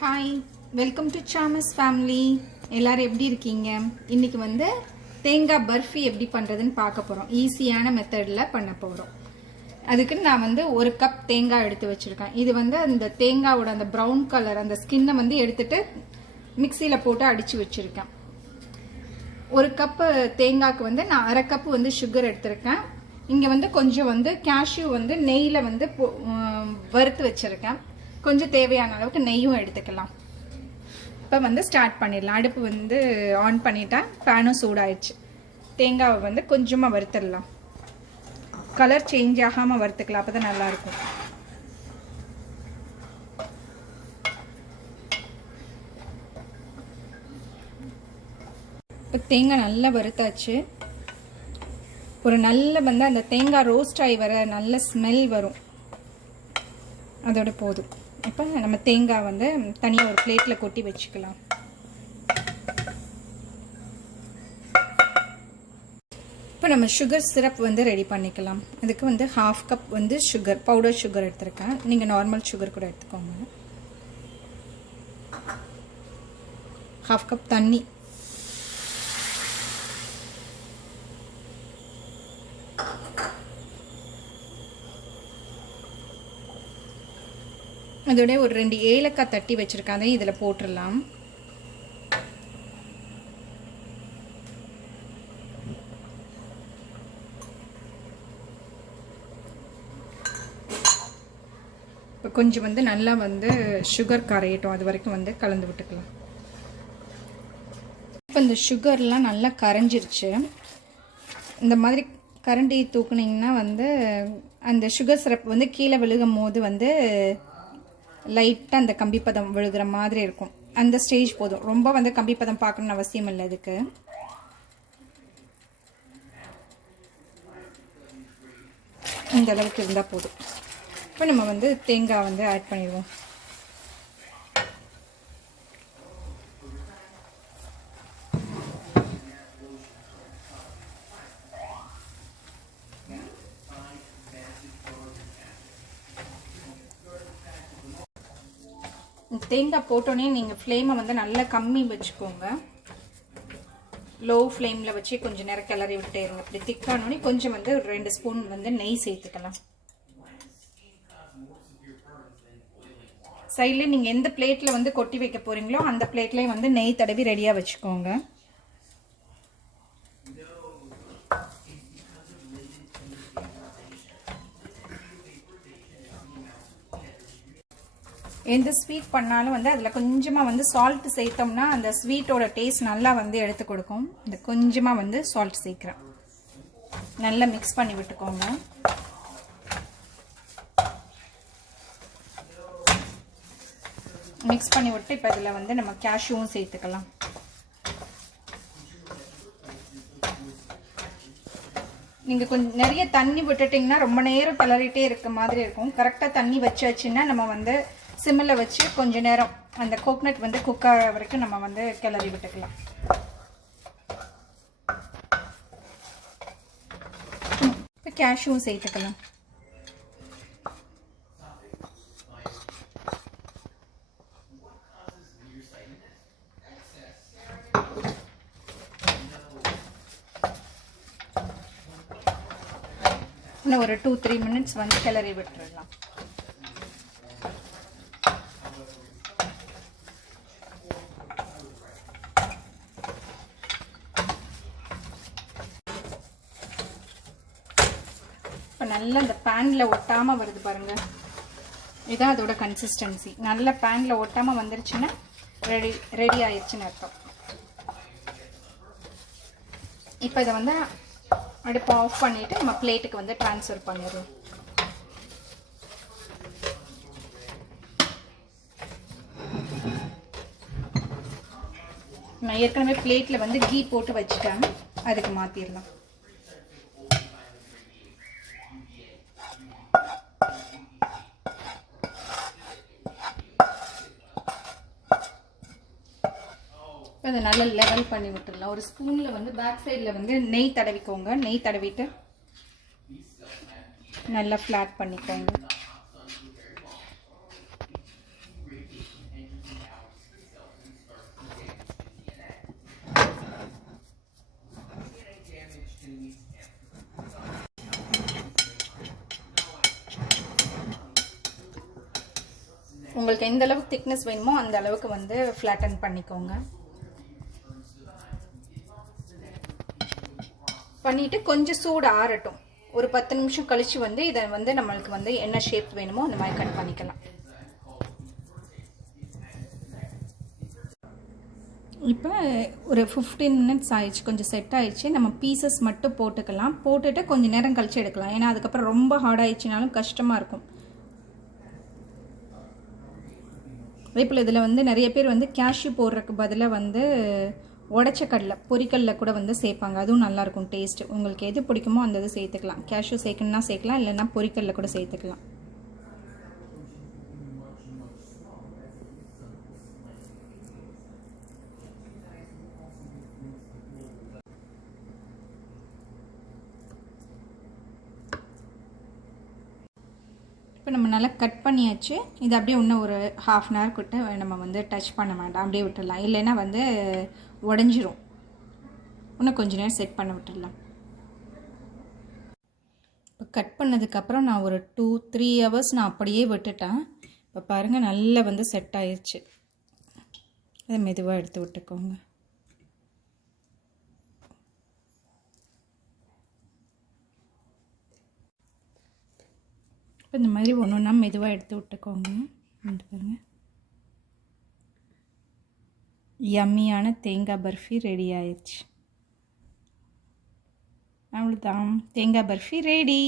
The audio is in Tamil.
Hi, welcome to Sam's family. எல்லாரும் எப்படி இருக்கீங்க? இன்னைக்கு வந்து தேங்காய் பர்ஃபி எப்படி பண்ணுறதுன்னு பார்க்க போகிறோம். ஈஸியான மெத்தடில் பண்ண போகிறோம். அதுக்கு நான் வந்து ஒரு கப் தேங்காய் எடுத்து வச்சுருக்கேன். இது வந்து அந்த தேங்காயோட அந்த ப்ரௌன் கலர் அந்த ஸ்கின்னை வந்து எடுத்துட்டு மிக்சியில் போட்டு அடித்து வச்சுருக்கேன். ஒரு கப்பு தேங்காய்க்கு வந்து நான் அரை கப்பு வந்து சுகர் எடுத்திருக்கேன். இங்கே வந்து கொஞ்சம் வந்து கேஷ்யூ வந்து நெய்யில் வந்து வறுத்து வச்சுருக்கேன். கொஞ்சம் தேவையான அளவுக்கு நெய்யும் எடுத்துக்கலாம். இப்போ வந்து ஸ்டார்ட் பண்ணிடலாம். அடுப்பு வந்து ஆன் பண்ணிட்டேன். பேனும் சூடாயிடுச்சு. தேங்காவை வந்து கொஞ்சமாக வறுத்துடலாம். கலர் சேஞ்ச் ஆகாமல் வறுத்துக்கலாம், அப்போ தான் நல்லாயிருக்கும். இப்போ தேங்காய் நல்லா வறுத்தாச்சு. ஒரு நல்ல வந்து அந்த தேங்காய் ரோஸ்ட் ஆகி வர நல்ல ஸ்மெல் வரும். அதோட போதும். இப்போ நம்ம தேங்காய் வந்து தனியாக ஒரு பிளேட்டில் கொட்டி வச்சுக்கலாம். இப்போ நம்ம சுகர் சிரப் வந்து ரெடி பண்ணிக்கலாம். அதுக்கு வந்து 1/2 கப் வந்து சுகர், பவுடர் சுகர் எடுத்திருக்கேன். நீங்கள் நார்மல் சுகர் கூட எடுத்துக்கோங்க. 1/2 கப் தண்ணி, அதோட ஒரு 2 ஏலக்காய் தட்டி வச்சிருக்கேன். அதையும் இதில் போட்டுடலாம். இப்போ கொஞ்சம் வந்து நல்லா வந்து சுகர் கரையட்டும். அது வரைக்கும் வந்து கலந்து விட்டுக்கலாம். இப்போ இந்த சுகர்லாம் நல்லா கரைஞ்சிருச்சு. இந்த மாதிரி கரண்டி தூக்குனிங்கன்னா வந்து அந்த சுகர் சிரப் வந்து கீழே விழுகும் போது வந்து லைட்டாக அந்த கம்பிப்பதம் விழுகிற மாதிரி இருக்கும். அந்த ஸ்டேஜ் போதும். ரொம்ப வந்து கம்பிப்பதம் பார்க்கணுன்னு அவசியம் இல்லை. இதுக்கு இந்த அளவுக்கு இருந்தால் போதும். இப்போ நம்ம வந்து தேங்காய் வந்து ஆட் பண்ணிடுவோம். தேங்காய் போட்டோன்னே நீங்கள் ஃப்ளேமை வந்து நல்லா கம்மி வச்சுக்கோங்க. லோ ஃப்ளேமில் வச்சு கொஞ்சம் நேரம் கிளறி விட்டே இருங்க. இப்படி திக்கானோடனே கொஞ்சம் வந்து ஒரு 2 ஸ்பூன் வந்து நெய் சேர்த்துக்கலாம். சைடில் நீங்கள் எந்த பிளேட்டில் வந்து கொட்டி வைக்க போகிறீங்களோ அந்த பிளேட்லேயே வந்து நெய் தடவி ரெடியாக வச்சுக்கோங்க. எந்த ஸ்வீட் பண்ணாலும் வந்து அதில் கொஞ்சமாக வந்து சால்ட் சேர்த்தோம்னா அந்த ஸ்வீட்டோட டேஸ்ட் நல்லா வந்து எடுத்து கொடுக்கும். இந்த கொஞ்சமாக வந்து சால்ட் சேர்க்குறேன். நல்லா மிக்ஸ் பண்ணி விட்டுக்கோங்க. மிக்ஸ் பண்ணி விட்டு இப்போ இதில் வந்து நம்ம கேஷ்யூவும் சேர்த்துக்கலாம். நீங்கள் கொஞ்சம் நிறைய தண்ணி விட்டுட்டிங்கன்னா ரொம்ப நேரம் கிளறிட்டே இருக்க மாதிரி இருக்கும். கரெக்டாக தண்ணி வச்சாச்சுன்னா நம்ம வந்து சிம்மில் வச்சு கொஞ்ச நேரம் அந்த கோகனட் வந்து குக் ஆகிற வரைக்கும் நம்ம வந்து கிளறி விட்டுக்கலாம். இப்போ கேஷ்யூவும் சேர்த்துக்கலாம். இன்னும் ஒரு 2-3 மினிட்ஸ் வந்து கிளறி விட்டுடலாம். இப்போ நல்லா இந்த பேனில் ஒட்டாமல் வருது பாருங்கள். இதான் அதோட கன்சிஸ்டன்சி. நல்ல பேனில் ஒட்டாமல் வந்துருச்சுன்னா ரெடி ஆயிடுச்சுன்னு அர்த்தம். இப்போ இதை வந்து அடுப்பு ஆஃப் பண்ணிவிட்டு நம்ம பிளேட்டுக்கு வந்து ட்ரான்ஸ்ஃபர் பண்ணிடுறோம். நான் ஏற்கனவே பிளேட்டில் வந்து கீ போட்டு வச்சுட்டேன். அதுக்கு மாற்றிடலாம். அதை நல்லா லெவல் பண்ணி விட்டுடலாம். ஒரு ஸ்பூனில் வந்து பேக் சைடில் வந்து நெய் தடவிக்கோங்க. நெய் தடவிட்டு நல்லா ஃப்ளாட் பண்ணிக்கோங்க. உங்களுக்கு எந்த அளவுக்கு திக்னஸ் வேணுமோ அந்த அளவுக்கு வந்து ஃப்ளாட்டன் பண்ணிக்கோங்க. பண்ணிவிட்டு கொஞ்சம் சூடு ஆறட்டும். ஒரு 10 நிமிஷம் கழித்து வந்து இதை வந்து நம்மளுக்கு வந்து என்ன ஷேப் வேணுமோ அந்த மாதிரி கட் பண்ணிக்கலாம். இப்போ ஒரு 15 மினிட்ஸ் ஆயிடுச்சு, கொஞ்சம் செட் ஆயிடுச்சு. நம்ம பீசஸ் மட்டும் போட்டுக்கலாம். போட்டுட்டு கொஞ்சம் நேரம் கழிச்சு எடுக்கலாம். ஏன்னா அதுக்கப்புறம் ரொம்ப ஹார்ட் ஆயிடுச்சுனாலும் கஷ்டமாக இருக்கும். அதே போல் இதில் வந்து நிறைய பேர் வந்து கேஷ்யூ போடுறதுக்கு பதிலாக வந்து உடச்ச கடலை பொரிக்கல்ல கூட வந்து சேர்ப்பாங்க. அதுவும் நல்லாயிருக்கும் டேஸ்ட். உங்களுக்கு எது பிடிக்குமோ அந்த இது சேர்த்துக்கலாம். கேஷ்யூ சேர்க்கணுன்னா சேர்க்கலாம், இல்லைன்னா பொரிக்கல்ல கூட சேர்த்துக்கலாம். இப்போ நம்ம நல்லா கட் பண்ணியாச்சு. இது அப்படியே இன்னும் ஒரு ½ அன் ஹவர் கிட்ட நம்ம வந்து டச் பண்ண வேண்டாம், அப்படியே விட்டுடலாம். இல்லைன்னா வந்து உடஞ்சிரும். இன்னும் கொஞ்சம் நேரம் செட் பண்ண விட்டுடலாம். இப்போ கட் பண்ணதுக்கப்புறம் நான் ஒரு 2-3 ஹவர்ஸ் நான் அப்படியே விட்டுட்டேன். இப்போ பாருங்கள் நல்லா வந்து செட் ஆயிடுச்சு. அதை மெதுவாக எடுத்து விட்டுக்கோங்க. இப்போ இந்த மாதிரி ஒன்று ஒன்றா மெதுவாக எடுத்து விட்டுக்கோங்க. வந்து பாருங்கள், யம்மியான தேங்காய் பர்ஃபி ரெடி ஆயிடுச்சு. அவ்வளோதான், தேங்காய் பர்ஃபி ரெடி.